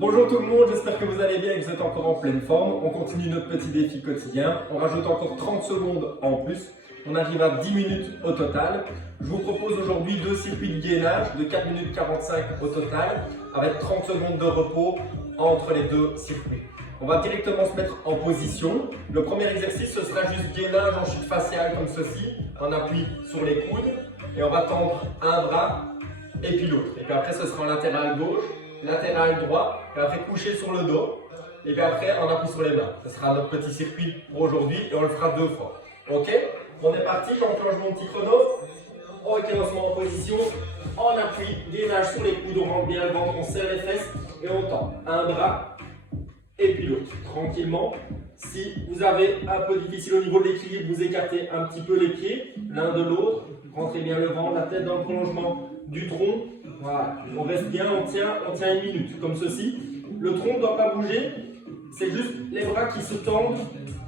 Bonjour tout le monde, j'espère que vous allez bien et que vous êtes encore en pleine forme. On continue notre petit défi quotidien. On rajoute encore 30 secondes en plus. On arrive à 10 minutes au total. Je vous propose aujourd'hui 2 circuits de gainage de 4 minutes 45 au total avec 30 secondes de repos entre les deux circuits. On va directement se mettre en position. Le premier exercice, ce sera juste gainage en chute faciale comme ceci. On appuie sur les coudes et on va tendre un bras et puis l'autre. Et puis après, ce sera en latéral gauche, latéral droit, et après couché sur le dos. Et puis après, on appuie sur les mains. Ce sera notre petit circuit pour aujourd'hui et on le fera 2 fois. Ok? On est parti, j'enclenche mon petit chrono. Ok, on se met en position. On appuie, gainage sur les coudes, on rentre bien le ventre, on serre les fesses et on tend un bras et puis l'autre. Tranquillement. Si vous avez un peu difficile au niveau de l'équilibre, vous écartez un petit peu les pieds l'un de l'autre. Rentrez bien le ventre, la tête dans le prolongement du tronc. Voilà, on reste bien, on tient 1 minute, comme ceci. Le tronc ne doit pas bouger, c'est juste les bras qui se tendent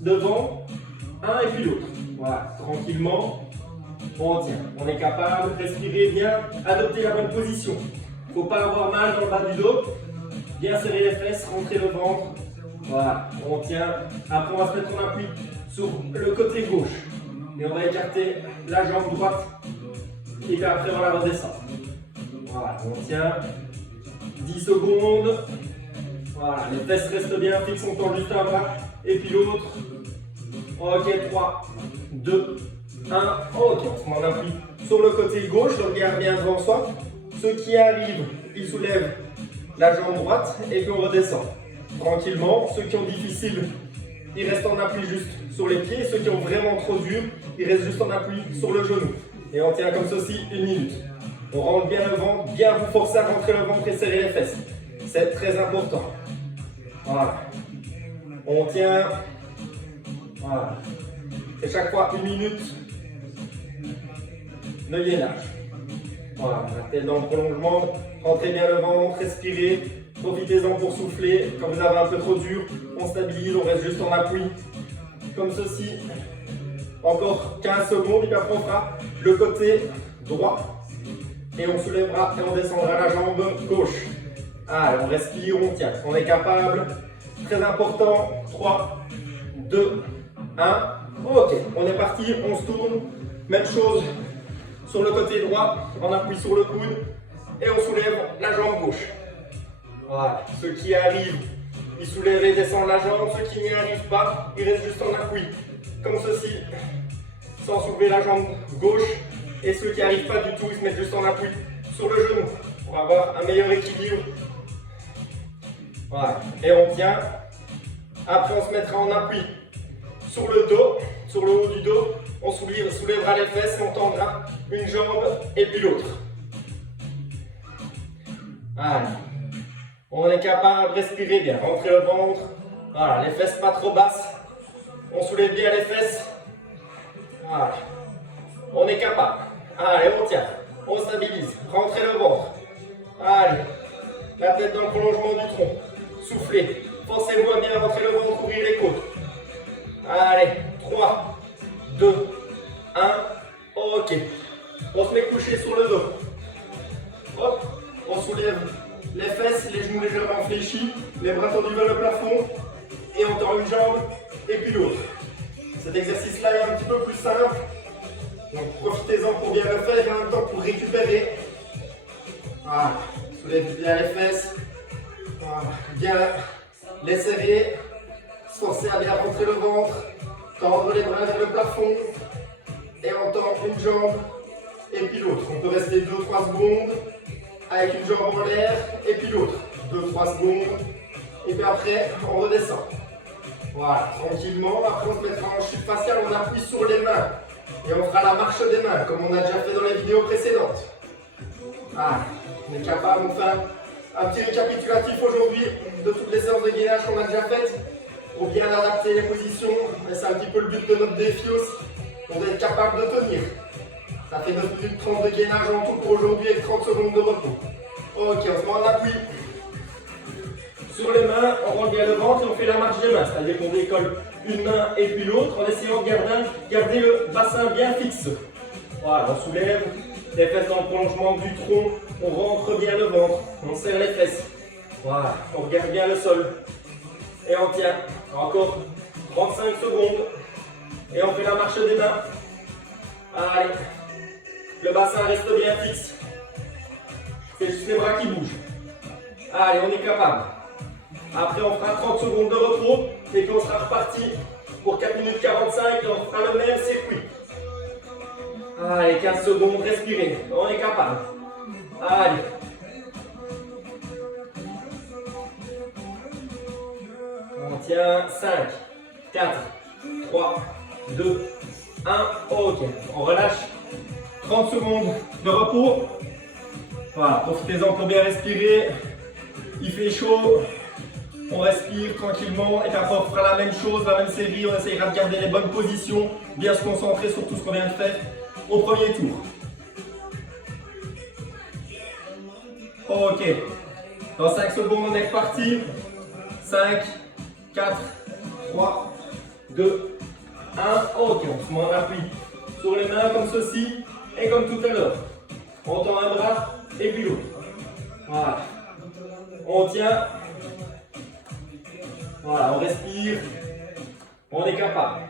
devant, un et puis l'autre. Voilà, tranquillement, on tient. On est capable, respirer bien, adopter la bonne position. Il ne faut pas avoir mal dans le bas du dos. Bien serrer les fesses, rentrer le ventre. Voilà, on tient. Après, on va se mettre en appui sur le côté gauche. Et on va écarter la jambe droite. Et puis après, on la redescend. Voilà, on tient 10 secondes. Voilà, les fesses restent bien fixes, on tend juste un bras. Et puis l'autre. Ok, 3, 2, 1. Ok, on se met en appui sur le côté gauche. Je regarde bien devant soi. Ceux qui arrivent, ils soulèvent la jambe droite et puis on redescend. Tranquillement. Ceux qui ont difficile, ils restent en appui juste sur les pieds. Ceux qui ont vraiment trop dur, ils restent juste en appui sur le genou. Et on tient comme ceci 1 minute. On rentre bien le ventre, bien vous forcer à rentrer le ventre et serrer les fesses. C'est très important. Voilà. On tient. Voilà. C'est chaque fois 1 minute de gainage. Voilà, la tête dans le prolongement. Rentrez bien le ventre, respirez. Profitez-en pour souffler. Quand vous avez un peu trop dur, on stabilise, on reste juste en appui. Comme ceci. Encore 15 secondes. Et puis après, on fera le côté droit. Et on soulèvera et on descendra la jambe gauche. Allez, on respire, on tient. On est capable. Très important. 3, 2, 1. Ok, on est parti. On se tourne. Même chose sur le côté droit. On appuie sur le coude. Et on soulève la jambe gauche. Voilà. Ceux qui arrivent, ils soulèvent et descendent la jambe. Ceux qui n'y arrivent pas, ils restent juste en appui. Comme ceci. Sans soulever la jambe gauche. Et ceux qui n'arrivent pas du tout, ils se mettent juste en appui sur le genou pour avoir un meilleur équilibre. Voilà. Et on tient. Après, on se mettra en appui sur le dos, sur le haut du dos. On soulèvera les fesses, on tendra une jambe et puis l'autre. Allez. On est capable de respirer bien, rentrer le ventre. Voilà, les fesses pas trop basses. On soulève bien les fesses. Voilà. On est capable. Allez, on tient. On stabilise. Rentrez le ventre. Allez. La tête dans le prolongement du tronc. Soufflez. Forcez-vous à bien rentrer le ventre, ouvrir les côtes. Allez. 3, 2, 1. Ok. On se met couché sur le dos. Hop. On soulève les fesses, les genoux légèrement fléchis, les bras tendus vers le plafond. Et on tend une jambe et puis l'autre. Cet exercice-là est un petit peu plus simple. Donc profitez-en pour bien le faire et en même temps pour récupérer. Voilà. Soulevez bien les fesses. Voilà. Bien les serrer. Se forcer à bien rentrer le ventre. Tendre les bras vers le plafond. Et on tend une jambe et puis l'autre. On peut rester 2-3 secondes avec une jambe en l'air et puis l'autre. 2-3 secondes. Et puis après, on redescend. Voilà, tranquillement. Après, on se mettra en chute faciale. On appuie sur les mains. Et on fera la marche des mains, comme on a déjà fait dans les vidéos précédentes. Ah, on est capable, on fait un petit récapitulatif aujourd'hui de toutes les séances de gainage qu'on a déjà faites, pour bien adapter les positions. Et c'est un petit peu le but de notre défi aussi. On doit être capable de tenir. Ça fait 9 minutes 30 de gainage en tout pour aujourd'hui avec 30 secondes de repos. Ok, on se met en appui. Sur les mains, on rentre bien le ventre et on fait la marche des mains, c'est-à-dire qu'on décolle une main et puis l'autre en essayant de garder le bassin bien fixe. Voilà, on soulève les fesses dans le prolongement du tronc, on rentre bien le ventre, on serre les fesses. Voilà, on regarde bien le sol. Et on tient encore 35 secondes. Et on fait la marche des mains. Allez, le bassin reste bien fixe. C'est juste les bras qui bougent. Allez, on est capable. Après, on fera 30 secondes de repos. Et puis on sera reparti pour 4 minutes 45 et on fera le même circuit. Allez, 15 secondes, respirez. On est capable. Allez. On tient 5, 4, 3, 2, 1. Ok. On relâche. 30 secondes de repos. Voilà, profitez-en pour bien respirer. Il fait chaud. On respire tranquillement et après on fera la même chose, la même série. On essayera de garder les bonnes positions, bien se concentrer sur tout ce qu'on vient de faire au premier tour. Ok. Dans 5 secondes, on est reparti. 5, 4, 3, 2, 1. Ok, on se met en appui sur les mains comme ceci et comme tout à l'heure. On tend un bras et puis l'autre. Voilà. On tient. Voilà, on respire. On est capable.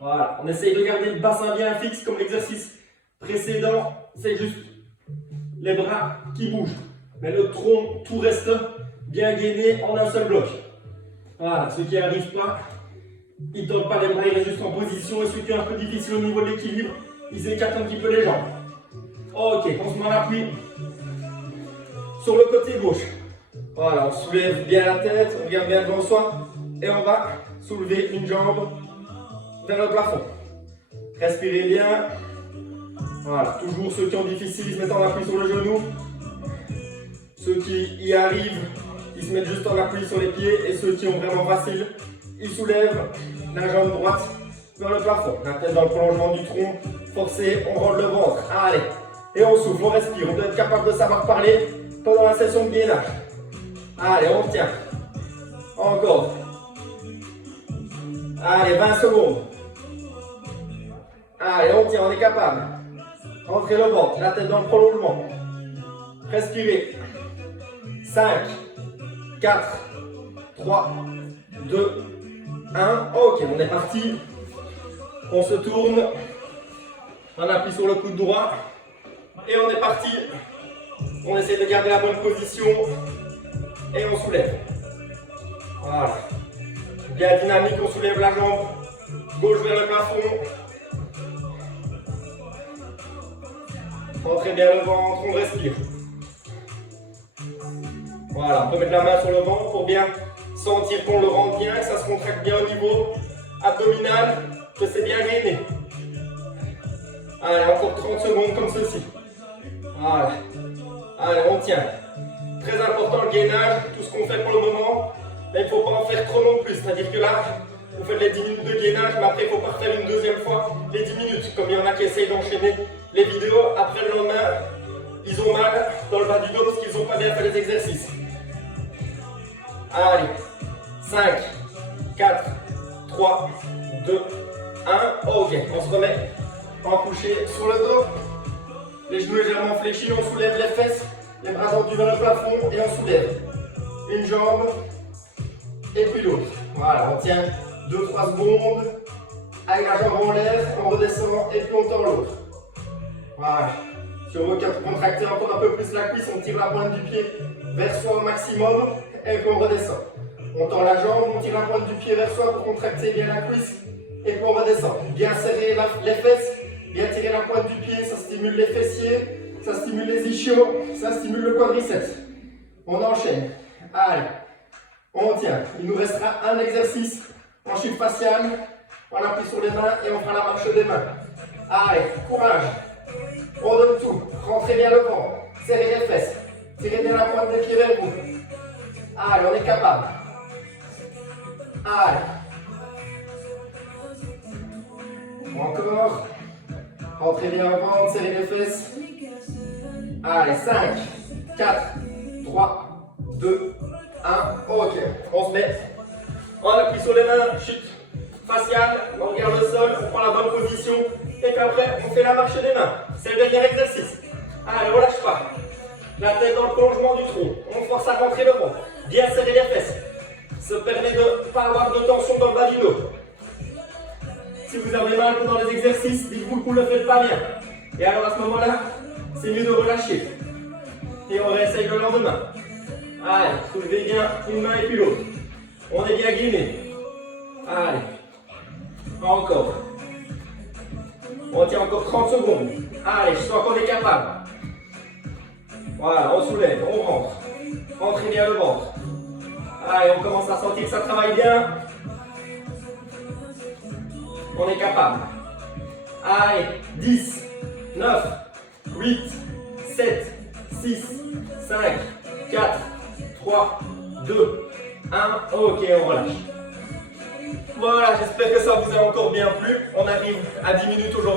Voilà, on essaye de garder le bassin bien fixe comme l'exercice précédent. C'est juste les bras qui bougent. Mais le tronc, tout reste bien gainé en un seul bloc. Voilà, ceux qui n'y arrivent pas, ils ne tendent pas les bras, ils restent juste en position. Et ceux qui ont un peu difficile au niveau de l'équilibre, ils écartent un petit peu les jambes. Ok, on se met en appui sur le côté gauche. Voilà, on soulève bien la tête, on regarde bien devant soi et on va soulever une jambe vers le plafond. Respirez bien. Voilà, toujours ceux qui ont difficile, ils se mettent en appui sur le genou. Ceux qui y arrivent, ils se mettent juste en appui sur les pieds. Et ceux qui ont vraiment facile, ils soulèvent la jambe droite vers le plafond. La tête dans le prolongement du tronc. Forcez, on roule le ventre. Allez, et on souffle, on respire. On doit être capable de savoir parler pendant la session de gainage. Allez, on tient. Encore. Allez, 20 secondes. Allez, on tient, on est capable. Entrez le ventre, la tête dans le prolongement. Respirez. 5, 4, 3, 2, 1. Ok, on est parti. On se tourne. On appuie sur le coude droit. Et on est parti. On essaie de garder la bonne position. Et on soulève. Voilà. Bien dynamique, on soulève la jambe gauche vers le plafond. Entrez bien le ventre, on respire. Voilà, on peut mettre la main sur le ventre pour bien sentir qu'on le rentre bien, que ça se contracte bien au niveau abdominal, que c'est bien gainé. Allez, encore 30 secondes comme ceci. Voilà. Allez, on tient. Très important le gainage, tout ce qu'on fait pour le moment, mais il ne faut pas en faire trop non plus. C'est-à-dire que là, vous faites les 10 minutes de gainage, mais après il ne faut pas refaire une deuxième fois les 10 minutes. Comme il y en a qui essayent d'enchaîner les vidéos, après le lendemain, ils ont mal dans le bas du dos parce qu'ils n'ont pas bien fait les exercices. Allez, 5, 4, 3, 2, 1. Ok, on se remet en couché sur le dos. Les genoux légèrement fléchis, on soulève les fesses, les bras tendus vers le plafond et on soulève une jambe et puis l'autre. Voilà, on tient 2-3 secondes avec la jambe en l'air, on redescend et puis on tord l'autre. Voilà. Si on veut contracter encore un peu plus la cuisse, on tire la pointe du pied vers soi au maximum et puis on redescend. On tend la jambe, on tire la pointe du pied vers soi pour contracter bien la cuisse et puis on redescend. Bien serrer les fesses, bien tirer la pointe du pied, ça stimule les fessiers, ça stimule les ischios, ça stimule le quadriceps. On enchaîne. Allez, on tient. Il nous restera un exercice en chute faciale. On appuie sur les mains et on fera la marche des mains. Allez, courage. On donne tout. Rentrez bien le ventre. Serrez les fesses. Tirez bien la pointe des pieds vers vous. Allez, on est capable. Allez. Encore. Rentrez bien le ventre, serrez les fesses. Allez, 5, 4, 3, 2, 1. Ok, on se met. On appuie sur les mains, chute faciale, on regarde le sol, on prend la bonne position. Et puis après, on fait la marche des mains. C'est le dernier exercice. Allez, relâche pas. La tête dans le prolongement du tronc. On force à rentrer le ventre. Bien serrer les fesses. Ça permet de ne pas avoir de tension dans le bas du dos. Si vous avez mal pendant les exercices, dites-vous que vous ne le faites pas bien. Et alors à ce moment-là, c'est mieux de relâcher. Et on réessaye le lendemain. Allez, soulevez bien une main et puis l'autre. On est bien guillemets. Allez. Encore. On tient encore 30 secondes. Allez, je sens qu'on est capable. Voilà, on soulève, on rentre. Rentrez bien le ventre. Allez, on commence à sentir que ça travaille bien. On est capable. Allez, 10, 9, 8, 7, 6, 5, 4, 3, 2, 1. Ok, on relâche. Voilà, j'espère que ça vous a encore bien plu. On arrive à 10 minutes aujourd'hui.